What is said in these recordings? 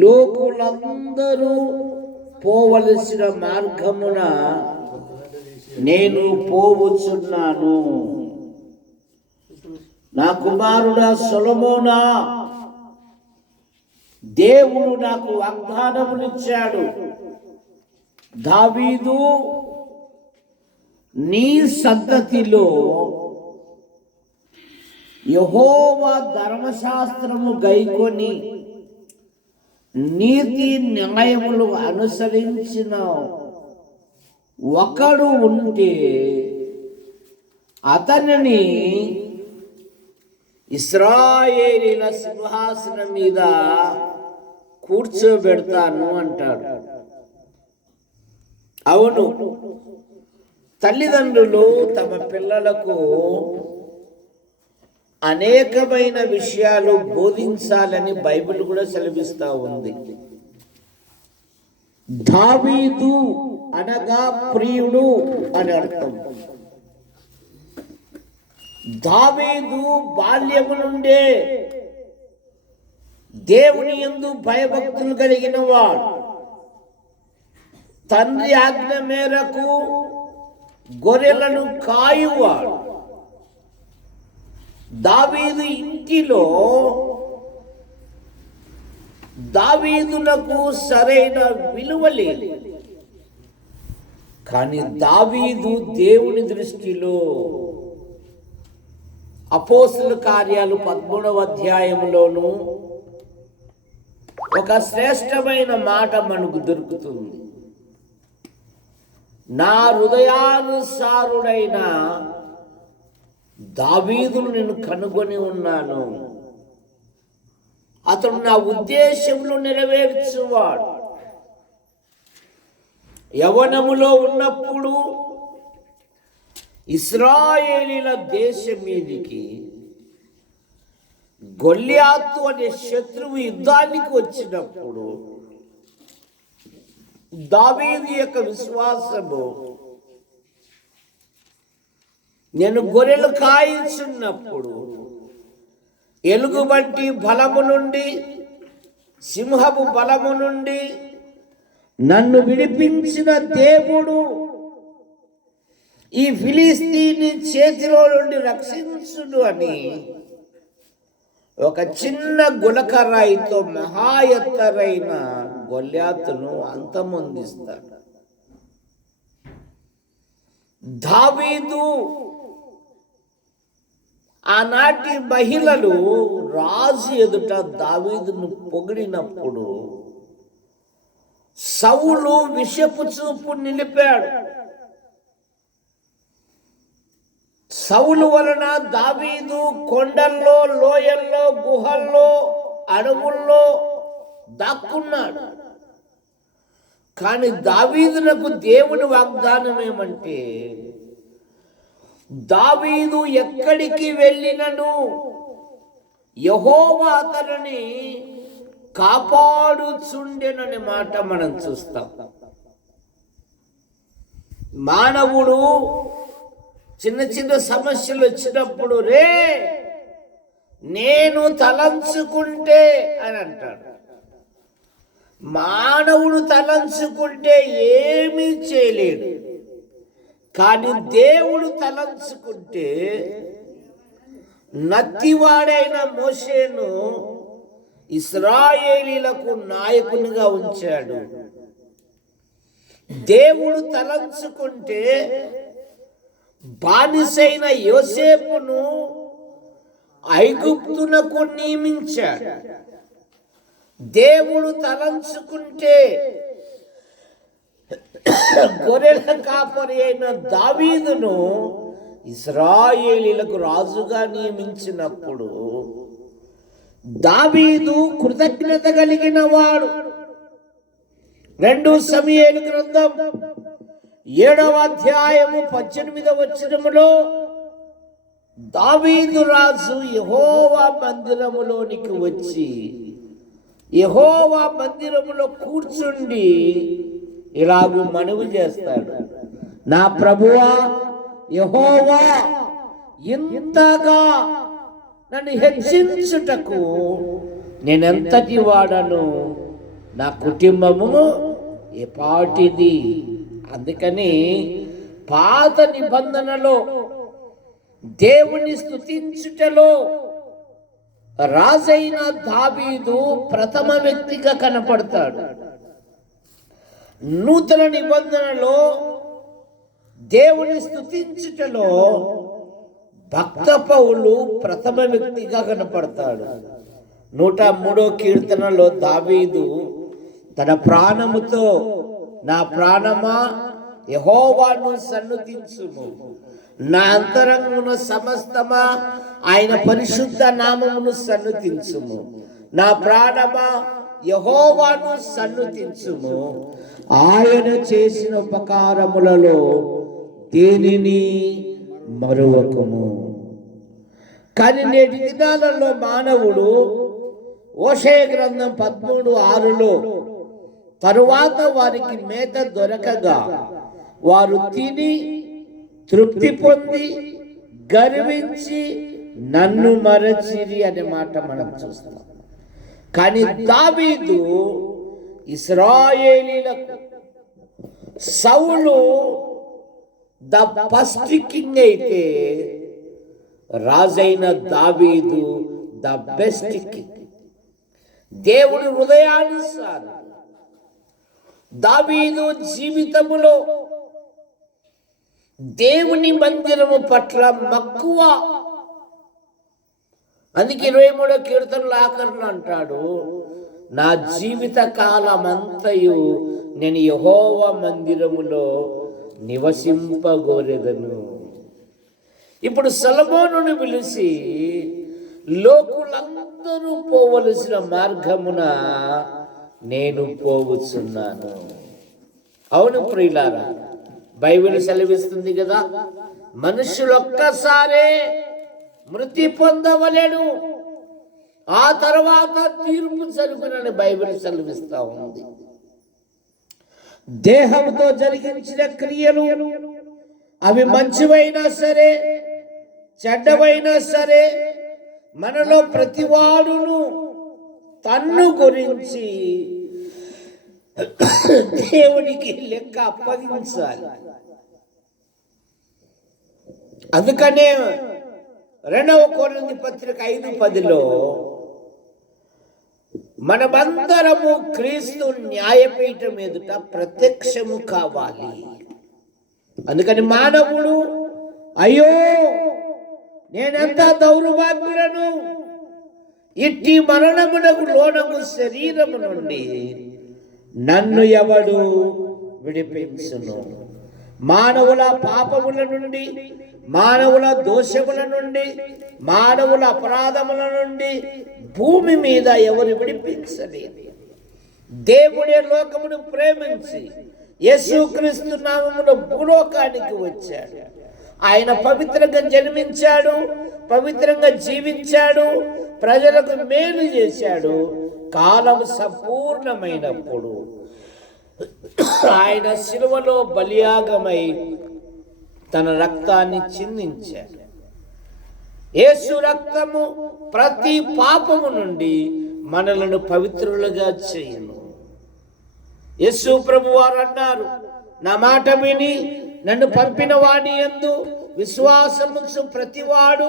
లోకులందరూ పోవలసిన మార్గమున నేను పోవచ్చున్నాను. నా కుమారుడా సొలొమోనా, దేవుడు నాకు వాగ్దానమునిచ్చాడు. దావీదు నీ సంతతిలో యెహోవా ధర్మశాస్త్రము గైకొని నీతి న్యాయములు అనుసరించిన ఒకడు ఉంటే అతనిని ఇశ్రాయేలీల సింహాసనం మీద కూర్చోబెడతాను అంటాడు. అవును, తల్లిదండ్రులు తమ పిల్లలకు అనేకమైన విషయాలు బోధించాలని బైబిల్ కూడా సెలవిస్తూ ఉంది. దావీదు అనగా ప్రియుడు అని అర్థం. దావీదు బాల్యము నుండే దేవుని యందు భయభక్తులు కలిగిన వాడు. తండ్రి ఆజ్ఞ మేరకు గొర్రెలను కాయువాడు. దావీదు ఇంటిలో దావీదునకు సరైన విలువ లేదు. కానీ దావీదు దేవుని దృష్టిలో అపోస్తలుల కార్యాలు 13వ అధ్యాయంలోను ఒక శ్రేష్టమైన మాట మనకు దొరుకుతుంది. నా హృదయానుసారుడైన దావీదును నేను కనుగొని ఉన్నాను. అతడు నా ఉద్దేశములు నెరవేర్చువాడు. యవ్వనములో ఉన్నప్పుడు ఇశ్రాయేలీల దేశం మీదికి గొల్యాతు అనే శత్రువు యుద్ధానికి వచ్చినప్పుడు దావీదు యొక్క విశ్వాసము, నేను గొర్రెలు కాయించున్నప్పుడు ఎలుగుబంటి బలము నుండి, సింహపు బలము నుండి నన్ను విడిపించిన దేవుడు ఈ ఫిలిస్తీని చేతిలో నుండి రక్షించుడు అని ఒక చిన్న గులకరాయితో మహా ఎత్తరైన గొల్యాతును అంతమొందిస్తాడు. దావీదు ఆనాటి మహిళలు రాజు ఎదుట దావీదును పొగిడినప్పుడు సౌలు విషపు చూపు నిలిపాడు. సౌలు వలన దావీదు కొండల్లో, లోయల్లో, గుహల్లో, అడవుల్లో దాక్కున్నాడు. కానీ దావీదునకు దేవుని వాగ్దానం ఏమంటే, దావీదు ఎక్కడికి వెళ్ళినను యెహోవా అతనిని కాపాడుచుండెననే మాట మనం చూస్తాం. మానవుడు చిన్న చిన్న సమస్యలు వచ్చినప్పుడు నేను తలంచుకుంటే అని అంటాడు. మానవుడు తలంచుకుంటే ఏమీ చేయలేడు. కానీ దేవుడు తలంచుకుంటే నత్తివాడైన మోషేను ఇశ్రాయేలీలకు నాయకునిగా ఉంచాడు. దేవుడు తలంచుకుంటే బానిసైన యోసేపును ఐగుప్తునకు నియమించాడు. దేవుడు తలంచుకుంటే గొర్రెల కాపరి అయిన దావీదును ఇశ్రాయేలీలకు రాజుగా నియమించినప్పుడు దావీదు కృతజ్ఞత కలిగిన వాడు. 2 సమూయేలు గ్రంథం 7వ అధ్యాయము 18వ వచనములో దావీదు రాజు యెహోవా మందిరములోనికి వచ్చి యెహోవా మందిరములో కూర్చుండి ఇలాగూ మనవి చేస్తాడు, నా ప్రభువా యెహోవా, ఇంతగా నన్ను హెచ్చించుటకు నేనెంతటి వాడను, నా కుటుంబము ఎపాటిది. అందుకని పాత నిబంధనలో దేవుని స్తుతించుటలో రాజైన దావీదు ప్రథమ వ్యక్తిగా కనపడతాడు. నూతన నిబంధనలో దేవుని స్తుతించుటలో భక్త పౌలు ప్రథమ వ్యక్తిగా కనపడతాడు. 103వ కీర్తనలో దావీదు తన ప్రాణముతో, నా ప్రాణమా యెహోవాను సన్నుతించుము, నా అంతరంగమున సమస్తమా ఆయన పరిశుద్ధ నామమును సన్నుతించుము, నా ప్రాణమా యెహోవాను సన్నుతించుము, ఆయన చేసిన ఉపకారములలో దేనిని మరువకుము. కానీ నేటి దినాలలో మానవుడు ఓషయ గ్రంథం 13:6లో తరువాత వారికి మేత దొరకగా వారు తిని తృప్తి పొంది గర్వించి నన్ను మరచిరి అనే మాట మనం చూస్తాం. కానీ దావీదు ఇశ్రాయేలీలకు, సౌలు ద ఫస్ట్ కింగ్ అయితే, రాజైన దావీదు ద బెస్ట్ కింగ్. దేవుడు హృదయానుసారం దావీదు జీవితములో దేవుని మందిరము పట్ల మక్కువ. అందుకే 23వ కీర్తనలో ఆఖరణ అంటాడు, నా జీవిత కాలమంతయు నేను యెహోవా మందిరములో నివసింపగోరెదను. ఇప్పుడు సొలొమోనును పిలిచి లోకులందరూ పోవలసిన మార్గమున నేను పోవచ్చున్నాను. అవును ప్రియులారా, బైబిల్ సెలవిస్తుంది కదా, మనుషులు ఒక్కసారే మృతి పొందవలెను, ఆ తర్వాత తీర్పు జరుగునని బైబిల్ సెలవిస్తా ఉంది. దేహంతో జరిగించిన క్రియలు అవి మంచివైనా సరే చెడ్డవైనా సరే, మనలో ప్రతివాడును తన్ను గురించి దేవునికి లెక్క అప్పగించాలి. అందుకనే 2వ కొరింథీ పత్రిక 5:10లో మనమందరము క్రీస్తు న్యాయపీఠం ఎదుట ప్రత్యక్షము కావాలి. అందుకని మానవుడు, అయ్యో నేనెంత దౌర్భాగ్యులను, ఇట్టి మరణమునకు లోనము శరీరము నుండి నన్ను ఎవడు విడిపించును? మానవుల పాపముల నుండి, మానవుల దోషముల నుండి, మానవుల అపరాధముల నుండి భూమి మీద ఎవరు విడిపించలేదు. దేవుడే లోకమును ప్రేమించి యేసుక్రీస్తు నామములో భూలోకానికి వచ్చాడు. ఆయన పవిత్రంగా జన్మించాడు, పవిత్రంగా జీవించాడు, ప్రజలకు మేలు చేశాడు. కాలం సంపూర్ణమైనప్పుడు ఆయన శిలువలో బలియాగమై తన రక్తాన్ని చిందించాడు. యేసు రక్తము ప్రతి పాపము నుండి మనలను పవిత్రులుగా చేయును. యేసు ప్రభువారు అన్నారు, నా మాట విని నన్ను పంపిన వాని యందు విశ్వాసముంచు ప్రతివాడు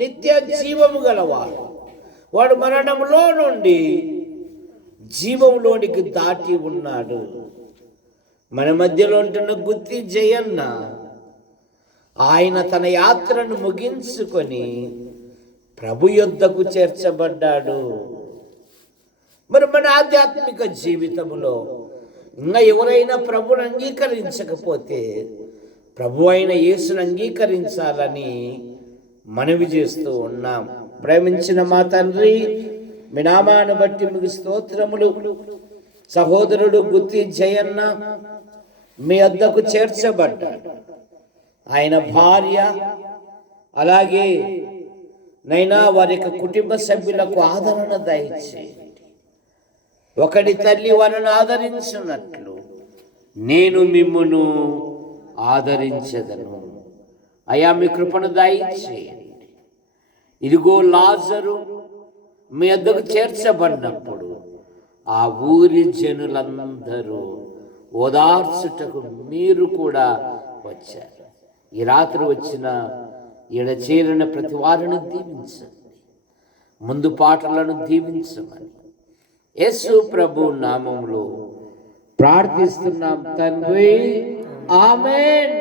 నిత్య జీవము గలవాడు, వాడు మరణములో నుండి జీవంలోనికి దాటి ఉన్నాడు. మన మధ్యలో ఉంటున్న గుత్తి జయన్న, ఆయన తన యాత్రను ముగించుకొని ప్రభు యొద్దకు చేర్చబడ్డాడు. మరి మన ఆధ్యాత్మిక జీవితంలో ఇంకా ఎవరైనా ప్రభుని అంగీకరించకపోతే ప్రభు అయిన యేసును అంగీకరించాలని మనవి చేస్తూ ఉన్నాం. ప్రేమించిన మా తండ్రి, మీ నామాన్ని బట్టి మీకు స్తోత్రములు. సహోదరుడు గుత్తి జయన్న మీ వద్దకు చేర్చబడ్డాడు. ఆయన భార్య, అలాగే నైనా వారి యొక్క కుటుంబ సభ్యులకు ఆదరణ దయచేయండి. ఒకడి తల్లి వారిని ఆదరించున్నట్లు నేను మిమ్మును ఆదరించెదను. అయా, మీ కృపను దయచేయండి. ఇదిగో లాజరు మీ వద్దకు చేర్చబడినప్పుడు ఆ ఊరి జనులందరూ ఓదార్చుటకు మీరు కూడా వచ్చారు. ఈ రాత్రి వచ్చిన ఈడ చేరిన ప్రతి వారిని దీవించండి, ముందు పాటలను దీవించమని యేసు ప్రభు నామములో ప్రార్థిస్తున్నాం తండ్రి, ఆమేన్.